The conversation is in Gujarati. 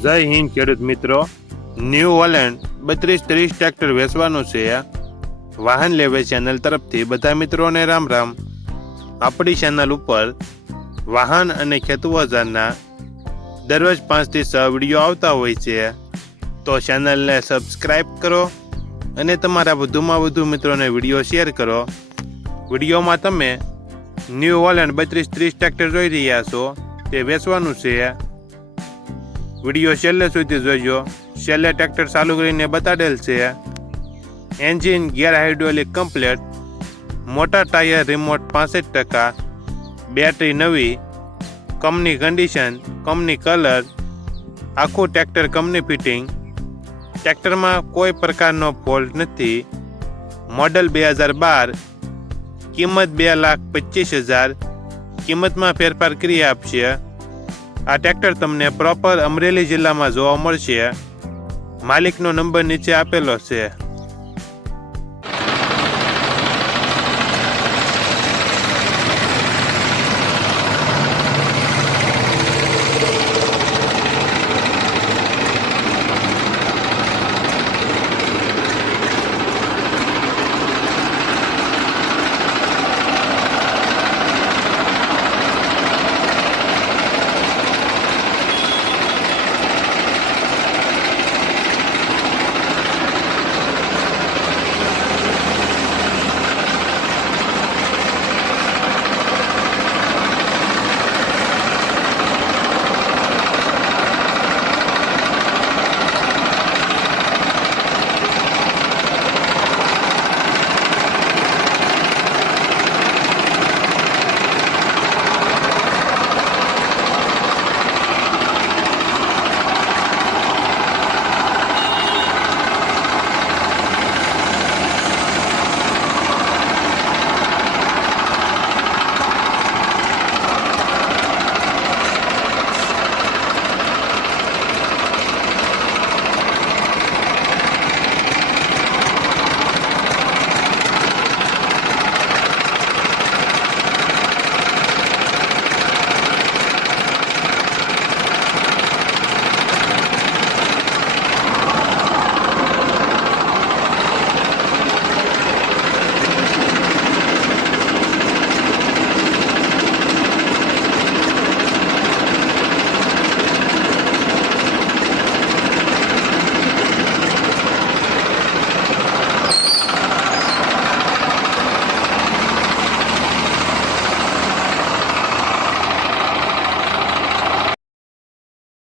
જય હિન્દ, ખેડૂત મિત્રો. ન્યૂ હોલેન્ડ બત્રીસ ત્રીસ ટ્રેક્ટર વેચવાનું છે. વાહન લેવે ચેનલ તરફથી બધા મિત્રોને રામ રામ. આપણી ચેનલ ઉપર વાહન અને ખેતુ ઓજારના દરરોજ પાંચથી છ વીડિયો આવતા હોય છે. તો ચેનલને સબસ્ક્રાઈબ કરો અને તમારા વધુમાં વધુ મિત્રોને વીડિયો શેર કરો. વિડીયોમાં તમે ન્યૂ હોલેન્ડ બત્રીસ ત્રીસ ટ્રેક્ટર જોઈ રહ્યા છો. તે વેચવાનું છે. વીડિયો છેલ્લે સુધી જોજો. છેલ્લે ટ્રેક્ટર ચાલુ કરીને બતાડેલ છે. Engine gear hydraulic complete. મોટા ટાયર રિમોટ પાસઠ ટકા. બેટરી નવી. કંપની કન્ડિશન કંપની કલર આખું ટ્રેક્ટર કંપની ફિટિંગ ટ્રેક્ટરમાં કોઈ પ્રકારનો ફોલ્ટ નથી. મોડલ બે હજાર બાર. કિંમત બે લાખ પચીસ હજાર. કિંમતમાં ફેરફાર કરી આપશે. આ ટ્રેક્ટર તમને પ્રોપર અમરેલી જિલ્લામાં જોવા મળશે. માલિકનો નંબર નીચે આપેલો છે.